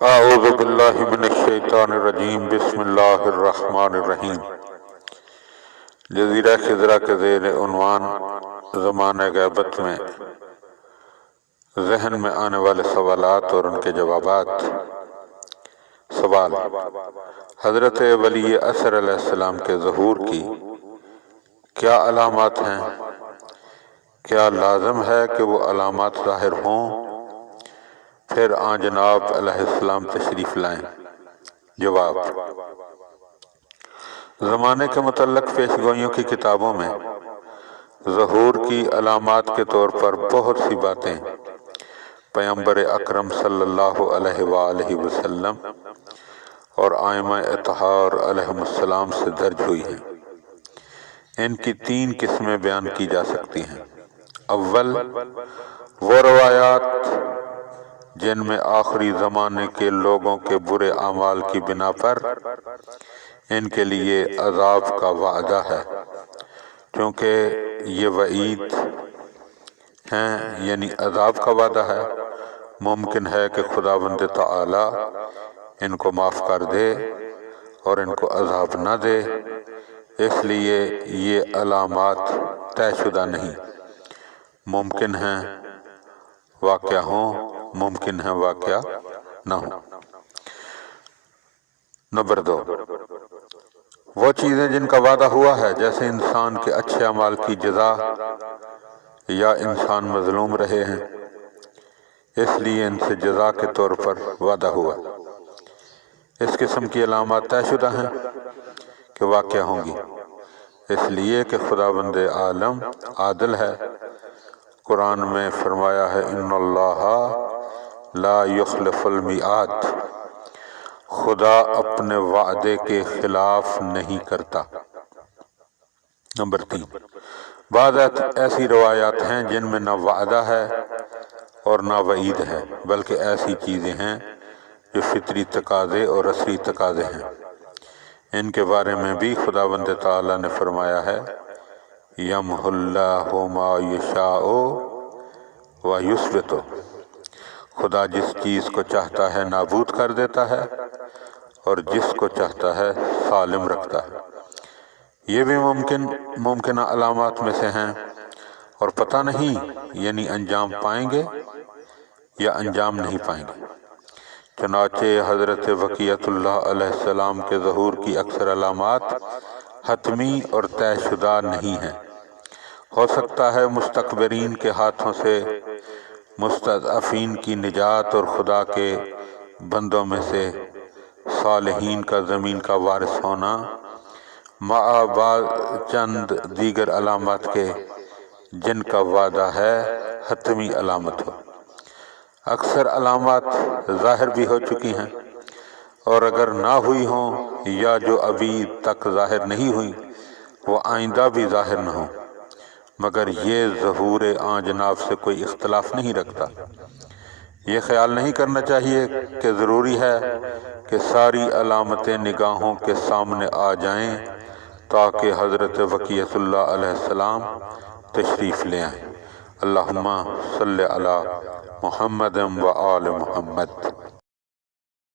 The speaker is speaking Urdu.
اعوذ باللہ من الشیطان الرجیم، بسم اللہ الرحمن الرحیم۔ جزیرہ خضرہ کے زیر عنوان زمانہ غیبت میں ذہن میں آنے والے سوالات اور ان کے جوابات۔ سوال: حضرت ولی عصر علیہ السلام کے ظہور کی کیا علامات ہیں؟ کیا لازم ہے کہ وہ علامات ظاہر ہوں پھر آن جناب علیہ السلام تشریف لائیں؟ جواب: زمانے کے متعلق پیش گوئیوں کی کتابوں میں ظہور کی علامات کے طور پر بہت سی باتیں پیغمبر اکرم صلی اللہ علیہ وآلہ وسلم اور ائمہ اطہار علیہم السلام سے درج ہوئی ہیں۔ ان کی 3 قسمیں بیان کی جا سکتی ہیں۔ اول، وہ روایات جن میں آخری زمانے کے لوگوں کے برے اعمال کی بنا پر ان کے لیے عذاب کا وعدہ ہے، چونکہ یہ وعید ہیں یعنی عذاب کا وعدہ ہے، ممکن ہے کہ خداوند تعالی ان کو معاف کر دے اور ان کو عذاب نہ دے، اس لیے یہ علامات طے شدہ نہیں، ممکن ہیں واقعہ ہوں، ممکن ہے واقعہ نہ ہو۔ نمبر 2، وہ چیزیں جن کا وعدہ ہوا ہے، جیسے انسان کے اچھے اعمال کی جزا یا انسان مظلوم رہے ہیں اس لیے ان سے جزا کے طور پر وعدہ ہوا۔ اس قسم کی علامات طے شدہ ہیں کہ واقعہ ہوں گی، اس لیے کہ خداوند عالم عادل ہے۔ قرآن میں فرمایا ہے ان اللہ لا یخلف المیعاد، خدا اپنے وعدے کے خلاف نہیں کرتا۔ نمبر 3، بعض ایسی روایات ہیں جن میں نہ وعدہ ہے اور نہ وعید ہے، بلکہ ایسی چیزیں ہیں جو فطری تقاضے اور عصری تقاضے ہیں۔ ان کے بارے میں بھی خداوند تعالی نے فرمایا ہے یمحو اللہ ما یشاء ویثبت، خدا جس چیز کو چاہتا ہے نابود کر دیتا ہے اور جس کو چاہتا ہے سالم رکھتا ہے۔ یہ بھی ممکنہ علامات میں سے ہیں، اور پتہ نہیں یعنی انجام پائیں گے یا انجام نہیں پائیں گے۔ چنانچہ حضرت بقیت اللہ علیہ السلام کے ظہور کی اکثر علامات حتمی اور طے شدہ نہیں ہیں۔ ہو سکتا ہے مستکبرین کے ہاتھوں سے مستضعفین کی نجات اور خدا کے بندوں میں سے صالحین کا زمین کا وارث ہونا مع بعض چند دیگر علامات کے جن کا وعدہ ہے حتمی علامت ہو۔ اکثر علامات ظاہر بھی ہو چکی ہیں، اور اگر نہ ہوئی ہوں یا جو ابھی تک ظاہر نہیں ہوئی وہ آئندہ بھی ظاہر نہ ہوں، مگر یہ ظہور آن جناب سے کوئی اختلاف نہیں رکھتا۔ یہ خیال نہیں کرنا چاہیے کہ ضروری ہے کہ ساری علامتیں نگاہوں کے سامنے آ جائیں تاکہ حضرت بقیت اللہ علیہ السلام تشریف لے آئیں۔ اللہم صلی علی محمد و آل محمد۔